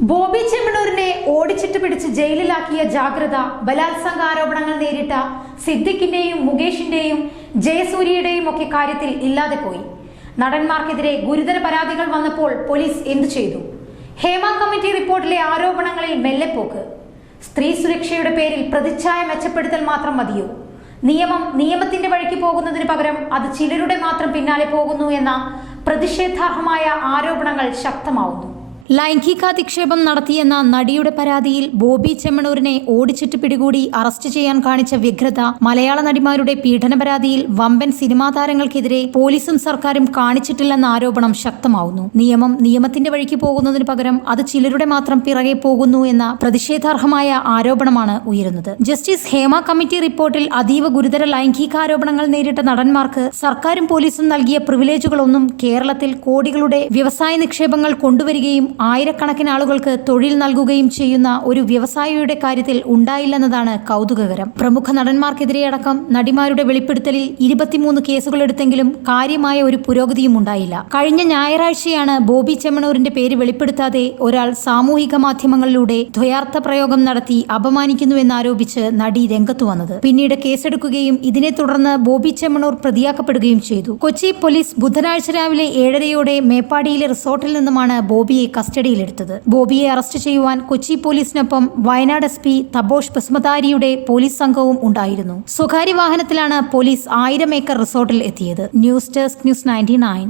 ബോബി ചെമ്മണൂരിനെ ഓടിച്ചിട്ട് പിടിച്ച് ജയിലിലാക്കിയ ജാഗ്രത ബലാത്സംഗ ആരോപണങ്ങൾ നേരിട്ട സിദ്ദിഖിന്റെയും മുകേഷിന്റെയും ജയസൂര്യയുടെയും ഒക്കെ കാര്യത്തിൽ ഇല്ലാതെ പോയി. നടന്മാർക്കെതിരെ ഗുരുതര പരാതികൾ വന്നപ്പോൾ പോലീസ് എന്തു ചെയ്തു? ഹേമ കമ്മിറ്റി റിപ്പോർട്ടിലെ ആരോപണങ്ങളിൽ മെല്ലെപ്പോക്ക്. സ്ത്രീ സുരക്ഷയുടെ പേരിൽ പ്രതിച്ഛായ മെച്ചപ്പെടുത്തൽ മാത്രം മതിയോ? നിയമത്തിന്റെ വഴിക്ക് പോകുന്നതിന് പകരം അത് ചിലരുടെ മാത്രം പിന്നാലെ പോകുന്നു എന്ന പ്രതിഷേധാർഹമായ ആരോപണങ്ങൾ ശക്തമാവുന്നു. ലൈംഗികാധിക്ഷേപം നടത്തിയെന്ന നടിയുടെ പരാതിയിൽ ബോബി ചെമ്മണൂരിനെ ഓടിച്ചിട്ട് പിടികൂടി അറസ്റ്റ് ചെയ്യാൻ കാണിച്ച വ്യഗ്രത, മലയാള നടിമാരുടെ പീഡന പരാതിയിൽ വമ്പൻ സിനിമാ താരങ്ങൾക്കെതിരെ പോലീസും സർക്കാരും കാണിച്ചിട്ടില്ലെന്ന ആരോപണം ശക്തമാവുന്നു. നിയമത്തിന്റെ വഴിക്ക് പോകുന്നതിന് പകരം അത് ചിലരുടെ മാത്രം പിറകെ പോകുന്നു എന്ന പ്രതിഷേധാർഹമായ ആരോപണമാണ് ഉയരുന്നത്. ജസ്റ്റിസ് ഹേമ കമ്മിറ്റി റിപ്പോർട്ടിൽ അതീവ ഗുരുതര ലൈംഗികാരോപണങ്ങൾ നേരിട്ട നടന്മാർക്ക് സർക്കാരും പോലീസും നൽകിയ പ്രിവിലേജുകളൊന്നും കേരളത്തിൽ കോടികളുടെ വ്യവസായ നിക്ഷേപങ്ങൾ കൊണ്ടുവരികയും ആയിരക്കണക്കിന് ആളുകൾക്ക് തൊഴിൽ നൽകുകയും ചെയ്യുന്ന ഒരു വ്യവസായിയുടെ കാര്യത്തിൽ ഉണ്ടായില്ലെന്നതാണ് കൗതുകകരം. പ്രമുഖ നടന്മാർക്കെതിരെ അടക്കം നടിമാരുടെ വെളിപ്പെടുത്തലിൽ 23 കേസുകൾ എടുത്തെങ്കിലും കാര്യമായ ഒരു പുരോഗതിയും ഉണ്ടായില്ല. കഴിഞ്ഞ ഞായറാഴ്ചയാണ് ബോബി ചെമ്മണൂരിന്റെ പേര് വെളിപ്പെടുത്താതെ ഒരാൾ സാമൂഹിക മാധ്യമങ്ങളിലൂടെ ദ്വയാർത്ഥ പ്രയോഗം നടത്തി അപമാനിക്കുന്നുവെന്നാരോപിച്ച് നടി രംഗത്തു വന്നത്. പിന്നീട് കേസെടുക്കുകയും ഇതിനെ തുടർന്ന് ബോബി ചെമ്മണൂർ പ്രതിയാക്കപ്പെടുകയും ചെയ്തു. കൊച്ചി പോലീസ് ബുധനാഴ്ച രാവിലെ 7:30 മേപ്പാടിയിലെ റിസോർട്ടിൽ നിന്നുമാണ് ബോബിയെ കസ്റ്റഡിയിലെടുത്തത്. ബോബിയെ അറസ്റ്റ് ചെയ്യുവാൻ കൊച്ചി പോലീസിനൊപ്പം വയനാട് SP തബോഷ് ബസ്മതാരിയുടെ പോലീസ് സംഘവും ഉണ്ടായിരുന്നു. സ്വകാര്യ വാഹനത്തിലാണ് പോലീസ് 1000 ഏക്കർ റിസോർട്ടിൽ എത്തിയത്. News desk, News 99.